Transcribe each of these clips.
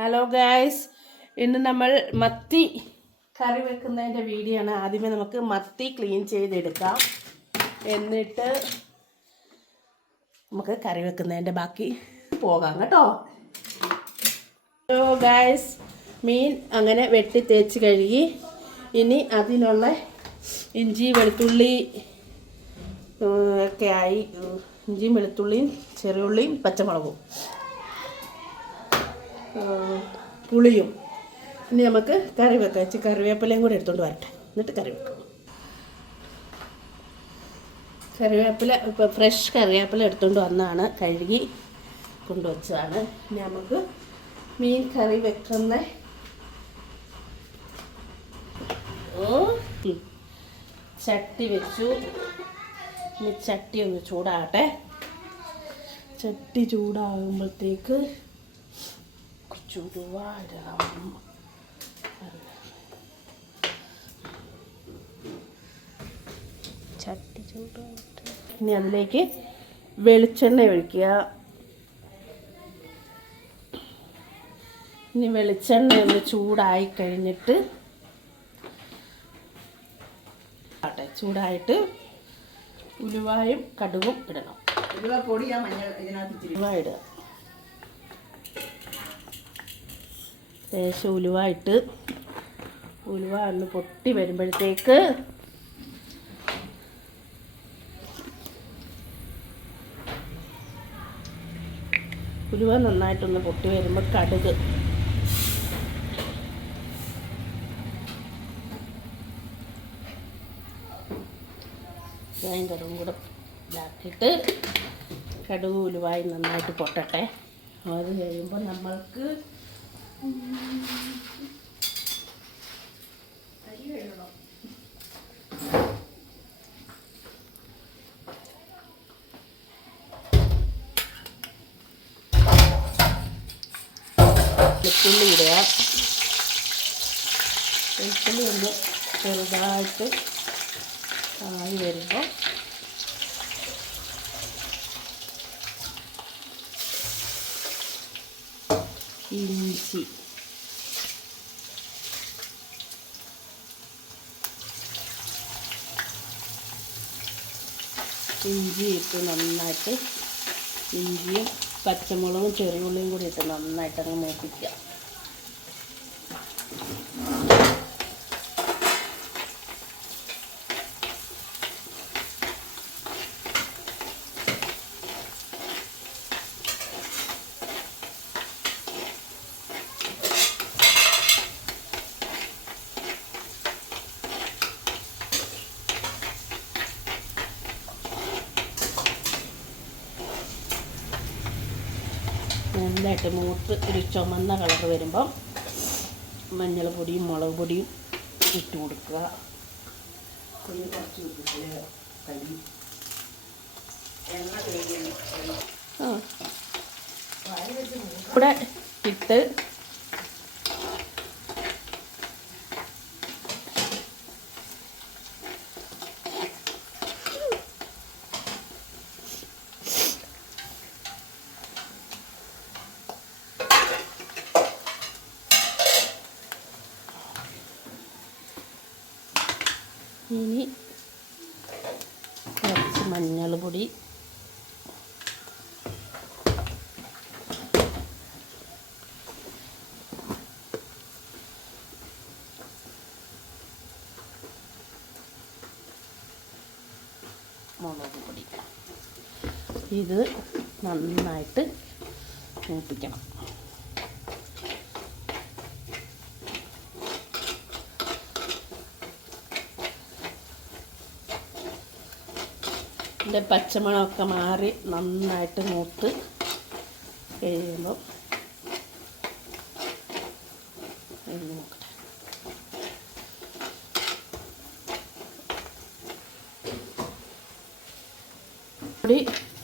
Hello guys, ഇന്ന് നമ്മൾ മത്തി കറി വെക്കുന്നതിൻ്റെ വീഡിയോ ആണ്. ആദ്യമേ നമുക്ക് മത്തി ക്ലീൻ ചെയ്തെടുക്കാം, എന്നിട്ട് നമുക്ക് കറി വെക്കുന്നതിൻ്റെ ബാക്കി പോകാം കേട്ടോ. ഹലോ ഗായ്സ്, മീൻ അങ്ങനെ വെട്ടി തേച്ച് കഴുകി. ഇനി അതിനുള്ള ഇഞ്ചി വെളുത്തുള്ളി ഒക്കെ ആയി. ഇഞ്ചിയും വെളുത്തുള്ളിയും ചെറിയുള്ളിയും പച്ചമുളകും പുളിയും. ഇനി നമുക്ക് കറി വെക്കാം. ഇച്ചിരി കറിവേപ്പിലയും കൂടെ എടുത്തുകൊണ്ട് വരട്ടെ, എന്നിട്ട് കറി വെക്കാം. കറിവേപ്പില ഇപ്പോൾ ഫ്രഷ് കറിവേപ്പില എടുത്തുകൊണ്ട് വന്നതാണ്, കഴുകി കൊണ്ടുവച്ചതാണ്. ഇനി നമുക്ക് മീൻ കറി വെക്കുന്ന ചട്ടി വെച്ചു. ഇനി ചട്ടി ഒന്ന് ചൂടാകട്ടെ. ചട്ടി ചൂടാകുമ്പോഴത്തേക്ക് ചട്ടി ചൂടാകട്ടെ. ഇനി അതിലേക്ക് വെളിച്ചെണ്ണ ഒഴിക്കുക. ഇനി വെളിച്ചെണ്ണ ഒന്ന് ചൂടായി കഴിഞ്ഞിട്ട് ചൂടായിട്ട് ഉലുവായും കടുകും ഇടണം. ഉലുവ ഇടുക. ലേശം ഉലുവ ഇട്ട് ഉലുവ ഒന്ന് പൊട്ടി വരുമ്പോഴത്തേക്ക് ഉലുവ നന്നായിട്ടൊന്ന് പൊട്ടി വരുമ്പോൾ കടുക്, കടുകും കൂടെ ഇതാക്കിയിട്ട് കടുക് ഉലുവായി നന്നായിട്ട് പൊട്ടട്ടെ. അത് കഴിയുമ്പോൾ നമ്മൾക്ക് അരി വേണം. വെളുത്തുള്ളി ഇടുക. വെളുത്തുള്ളി ഒന്ന് ചെറുതായിട്ട് ആയി വരുമ്പോൾ ഇഞ്ചി, ഇഞ്ചി ഇട്ട് നന്നായിട്ട്, ഇഞ്ചിയും പച്ചമുളകും ചെറിയുള്ളിയും കൂടി ഇട്ട് നന്നായിട്ട് അങ്ങ് മൂപ്പിക്കുക. നന്നായിട്ട് മൂത്ത് ഒരു ചുമന്ന കളർ വരുമ്പം മഞ്ഞൾ പൊടിയും മുളക് പൊടിയും ഇട്ട് കൊടുക്കുക. ഇവിടെ ഇട്ട് ഇനി കുറച്ച് മഞ്ഞൾ പൊടി, മുളക് പൊടി, ഇത് നന്നായിട്ട് മൂപ്പിക്കണം. ഇതിൻ്റെ പച്ചമണമൊക്കെ മാറി നന്നായിട്ട് മൂത്ത് കഴിയുമ്പോൾ നോക്കട്ടെ. പൊടി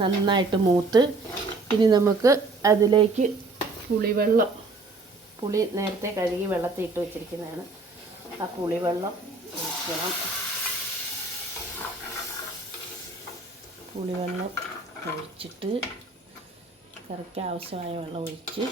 നന്നായിട്ട് മൂത്ത് ഇനി നമുക്ക് അതിലേക്ക് പുളിവെള്ളം, പുളി നേരത്തെ കഴുകി വെള്ളത്തിൽ ഇട്ട് വെച്ചിരിക്കുന്നതാണ്. ആ പുളിവെള്ളം ഒഴിക്കണം. പുളിവെള്ളം ഒഴിച്ചിട്ട് കറിക്ക് ആവശ്യമായ വെള്ളം ഒഴിച്ച്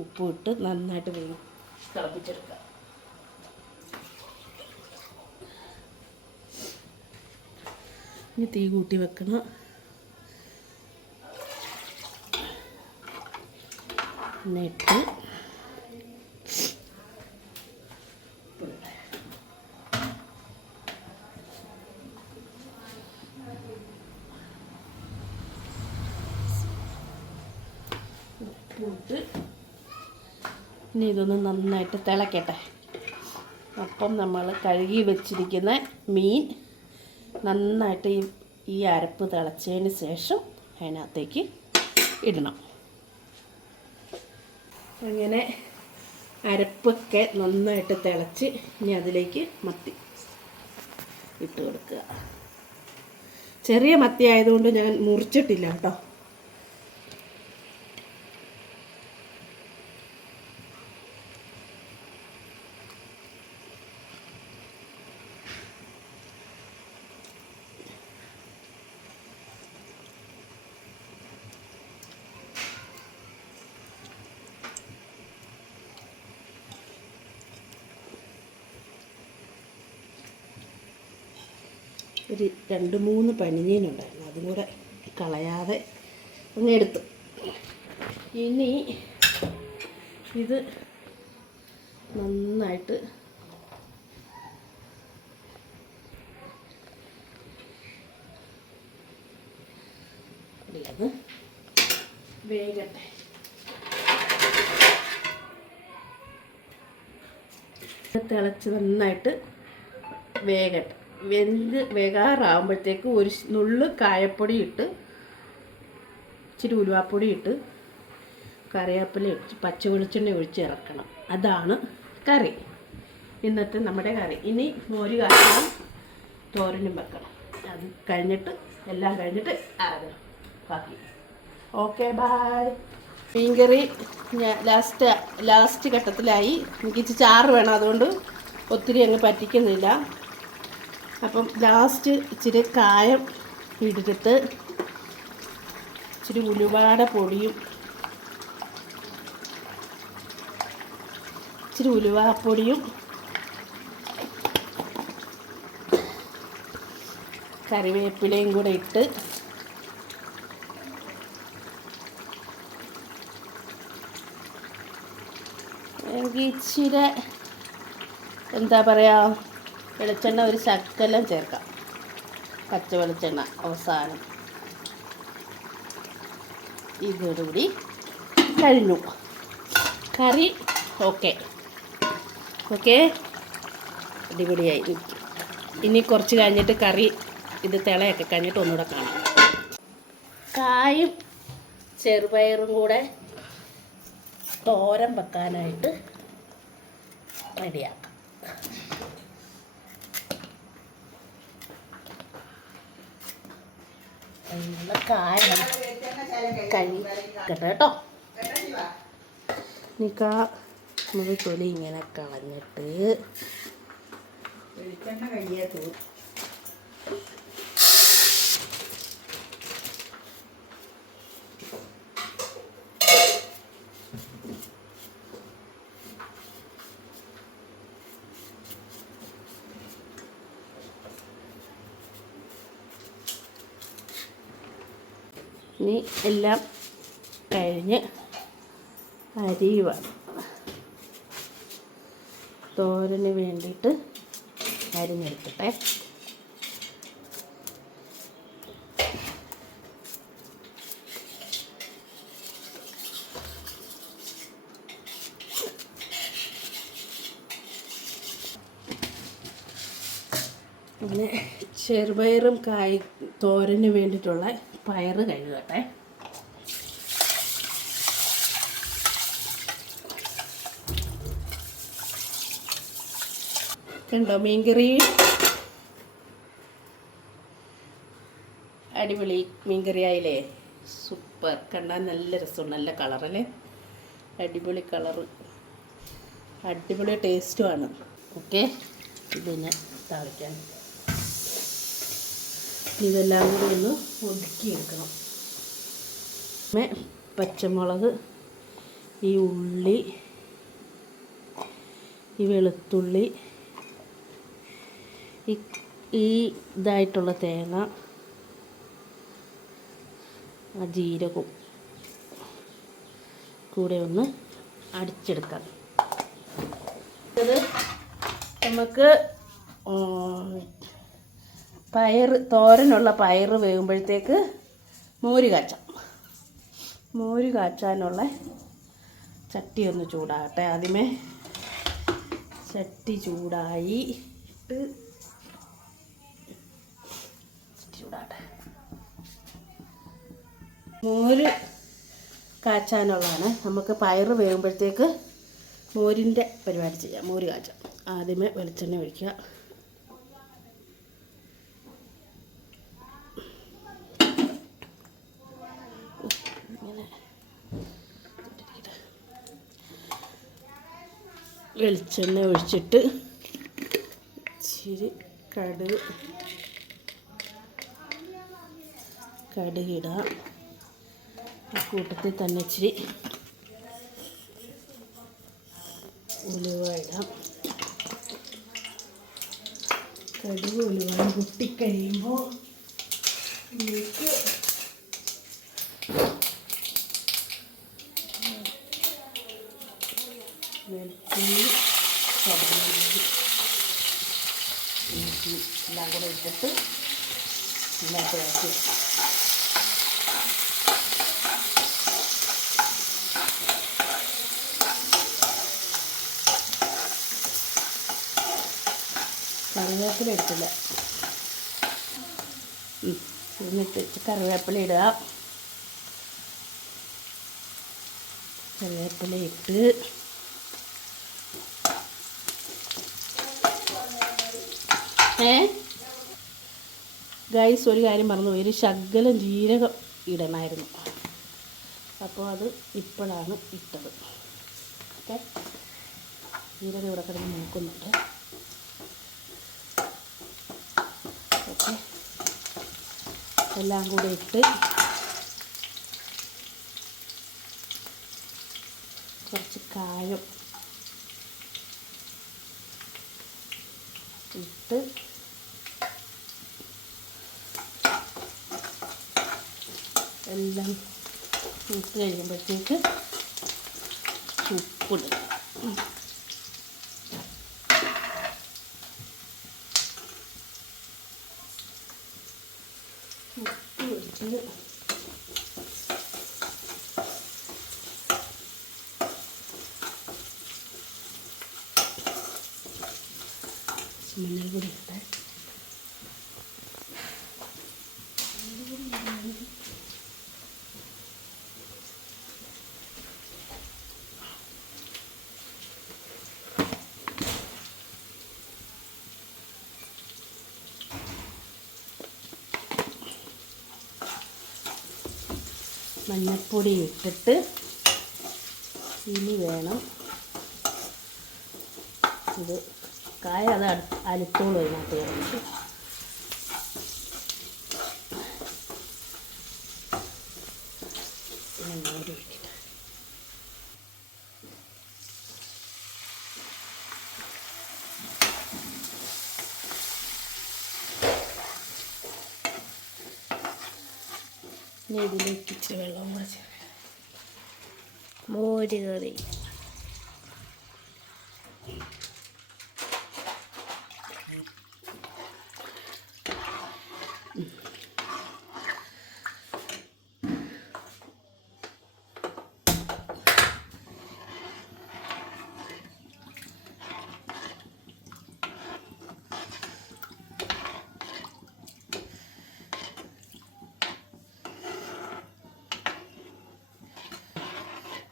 ഉപ്പും ഇട്ട് നന്നായിട്ട് തിളപ്പിച്ചെടുക്കുക. ഇനി തീ കൂട്ടി വെക്കണം. എന്നിട്ട് ഉപ്പിട്ട് ഇനി ഇതൊന്ന് നന്നായിട്ട് തിളക്കട്ടെ. അപ്പം നമ്മൾ കഴുകി വെച്ചിരിക്കുന്ന മീൻ നന്നായിട്ട് ഈ അരപ്പ് തിളച്ചതിന് ശേഷം അതിനകത്തേക്ക് ഇടണം. അങ്ങനെ അരപ്പൊക്കെ നന്നായിട്ട് തിളച്ച് ഇനി അതിലേക്ക് മത്തി ഇട്ട് കൊടുക്കുക. ചെറിയ മത്തി ആയതുകൊണ്ട് ഞാൻ മുറിച്ചിട്ടില്ല കേട്ടോ. ഒരു 2-3 പനിനീനുണ്ടായിരുന്നു, അതും കൂടെ കളയാതെ അങ്ങ് എടുത്തു. ഇനി ഇത് നന്നായിട്ട് അത് വേഗട്ടെ. തിളച്ച് നന്നായിട്ട് വേഗട്ടെ. വേകാറാകുമ്പോഴത്തേക്ക് ഒരു നുള്ളു കായപ്പൊടി ഇട്ട് ഇച്ചിരി ഉലുവാപ്പൊടി ഇട്ട് കറിവേപ്പില ഇട്ട് പച്ച വെളിച്ചെണ്ണ ഒഴിച്ച് ഇറക്കണം. അതാണ് കറി, ഇന്നത്തെ നമ്മുടെ കറി. ഇനി മോര് കാച്ചണം, തോരനും വെക്കണം. അത് കഴിഞ്ഞിട്ട് എല്ലാം കഴിഞ്ഞിട്ട് ബാക്കി. Okay, bye. മീൻകറി ലാസ്റ്റ് ഘട്ടത്തിലായി. എനിക്ക് ഇച്ചിരി ചാറ് വേണം, അതുകൊണ്ട് ഒത്തിരി അങ്ങ് പറ്റിക്കുന്നില്ല. അപ്പം ലാസ്റ്റ് ഇച്ചിരി കായം ഇട്ടിട്ട് ഇച്ചിരി ഉലുവായുടെ പൊടിയും ഇച്ചിരി ഉലുവാപ്പൊടിയും കറിവേപ്പിലയും കൂടെ ഇട്ട് എനിക്ക് ഇച്ചിരി എന്താ പറയുക, വെളിച്ചെണ്ണ ഒരു ശകലം ചേർക്കാം, പച്ച വെളിച്ചെണ്ണ അവസാനം. ഇതോടുകൂടി കഴിഞ്ഞു കറി. ഓക്കെ, അടിപൊളിയായി. ഇനി കുറച്ച് കഴിഞ്ഞിട്ട് കറി ഇത് തിളയൊക്കെ കഴിഞ്ഞിട്ട് ഒന്നുകൂടെ കാണാം. കായും ചെറുപയറും കൂടെ തോരൻ വെക്കാനായിട്ട് റെഡിയാക്കാം. കായ കഴിക്കട്ടെ കേട്ടോ. നമ്മൾ തൊലി ഇങ്ങനെ കളഞ്ഞിട്ട് ഇനി എല്ലാം കഴിഞ്ഞ് അരിയുവാണ്. തോരന് വേണ്ടിയിട്ട് അരിഞ്ഞെടുക്കട്ടെ. അങ്ങനെ ചെറുപയറും തോരന് വേണ്ടിയിട്ടുള്ള പയറ് കഴുകട്ടെ. കണ്ടോ, മീൻകറി അടിപൊളി മീൻകറി ആയില്ലേ? സൂപ്പർ. കണ്ടാൽ നല്ല രസമുണ്ട്, നല്ല കളറല്ലേ? അടിപൊളി കളറ്, അടിപൊളി ടേസ്റ്റുമാണ്. ഓക്കെ, ഇതിനെ താളിക്കാൻ ഇതെല്ലാം കൂടി ഒന്ന് ഒതുക്കിയെടുക്കണം. പച്ചമുളക്, ഈ ഉള്ളി, ഈ വെളുത്തുള്ളി, ഈ ഇതായിട്ടുള്ള തേങ്ങ, ആ ജീരകവും കൂടെ ഒന്ന് അടിച്ചെടുക്കാം. ഇത് നമുക്ക് തോരനുള്ള പയർ വേകുമ്പോഴത്തേക്ക് മോര് കാച്ചാം. മോര് കാച്ചാനുള്ള ചട്ടി ഒന്ന് ചൂടാകട്ടെ. ആദ്യമേ ചട്ടി ചൂടായിട്ട് ചൂടാകട്ടെ. മോര് കാച്ചാനുള്ളതാണ്. നമുക്ക് പയർ വേകുമ്പോഴത്തേക്ക് മോരിൻ്റെ പരിപാടി ചെയ്യാം. മോര് കാച്ചാം. ആദ്യമേ വെളിച്ചെണ്ണ ഒഴിക്കുക. വെളിച്ചെണ്ണ ഒഴിച്ചിട്ട് ഇച്ചിരി കടുകിടുക. കൂട്ടത്തിൽ തന്നെ ഇച്ചിരി ഉലുവ ഇടാം. കടുക് ഉലുവ പൊട്ടിക്കഴിയുമ്പോൾ ഇതിലേക്ക് വെളുത്തുള്ളി, ചുവന്നുള്ളി എല്ലാം കൂടെ ഇട്ടിട്ട് ഇതിനകത്ത് ഇറക്കി വെക്കാം. കറിവേപ്പില എടുത്തില്ല. എന്നിട്ട് കറിവേപ്പില ഇടുക. കറിവേപ്പില ഇട്ട് ഗൈസ്, ഒരു കാര്യം മറന്നുപോയി. ഒരു ശകലം ജീരകം ഇടണമായിരുന്നു. അപ്പോൾ അത് ഇപ്പോഴാണ് ഇട്ടത്. ഓക്കെ, ജീരകം ഇവിടെ കിടന്ന് നോക്കുന്നുണ്ട്. ഓക്കെ, എല്ലാം കൂടെ ഇട്ട് കുറച്ച് കായം ഇട്ട് എല്ലാം ഇട്ട് കഴിയുമ്പോഴത്തേക്ക് ഉപ്പിടുക. ഉപ്പ് ഇട്ട് മഞ്ഞൾപ്പൊടി ഇട്ട് മഞ്ഞൾപ്പൊടി ഇട്ടിട്ട് ഇനി വേണം ഇത് കായ അത് അലുത്തോളം അതിനകത്ത് കിടന്നിട്ട് മോര് ഒഴിക്കട്ടെ. ഇനി ഇതിലേക്ക് ഇച്ചിരി വെള്ളം കൂടെ ചേർക്കാം. മോര് കറി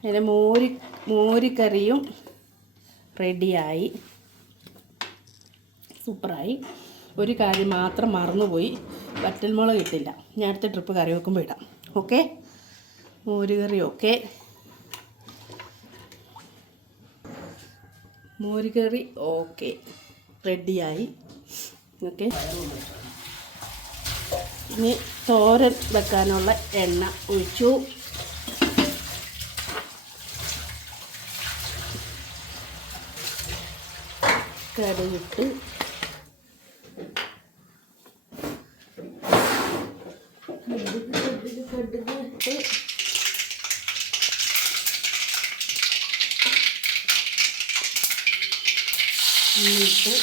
അങ്ങനെ മോരുകറിയും റെഡിയായി. സൂപ്പറായി. ഒരു കാര്യം മാത്രം മറന്നുപോയി, വറ്റൽമുളക് ഇട്ടില്ല. ഞാൻ അടുത്ത ട്രിപ്പ് കറി വെക്കുമ്പോൾ ഇടാം. ഓക്കെ, മോരുകറി ഓക്കെ, മോരുകറി ഓക്കെ, റെഡിയായി. ഓക്കെ, ഇനി തോരൻ വെക്കാനുള്ള എണ്ണ ഒഴിച്ചു. കടുകിട്ട് കടുകിട്ട് എന്നിട്ട്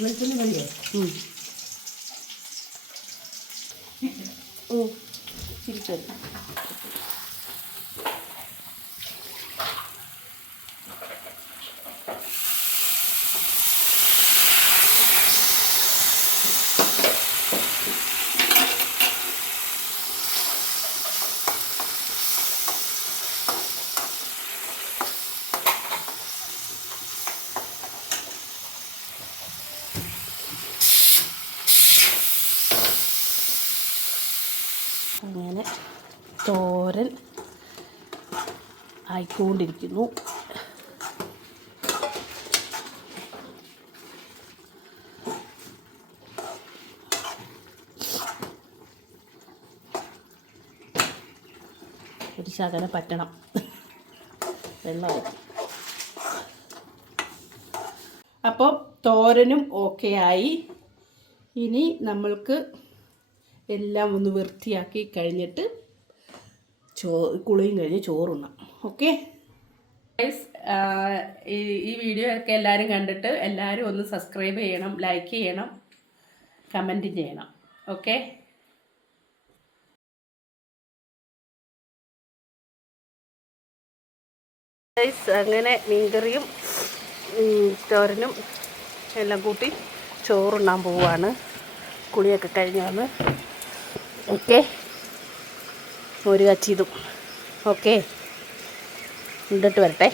വെളുത്തുള്ളി മതിയോ? ചിരിക്കരുത്. അങ്ങനെ തോരൻ ആയിക്കൊണ്ടിരിക്കുന്നു. ഒരു ശകലം പറ്റണം, വെള്ളം. അപ്പോൾ തോരനും ഓക്കെ ആയി. ഇനി നമ്മൾക്ക് എല്ലാം ഒന്ന് വൃത്തിയാക്കി കഴിഞ്ഞിട്ട് കുളിയും കഴിഞ്ഞ് ചോറുണ്ണാം. ഓക്കെ ഗൈസ്, ഈ വീഡിയോ ഒക്കെ എല്ലാവരും കണ്ടിട്ട് എല്ലാവരും ഒന്ന് സബ്സ്ക്രൈബ് ചെയ്യണം, ലൈക്ക് ചെയ്യണം, കമൻറ്റ് ചെയ്യണം. ഓക്കെ ഗൈസ്, അങ്ങനെ മീൻകറിയും തോരനും എല്ലാം കൂട്ടി ചോറുണ്ണാൻ പോവാണ്. കുളിയൊക്കെ കഴിഞ്ഞ് വന്ന്. ഓക്കെ, ഒരു കച്ചിതും. ഓക്കെ, ഇണ്ടിട്ട് വരട്ടെ.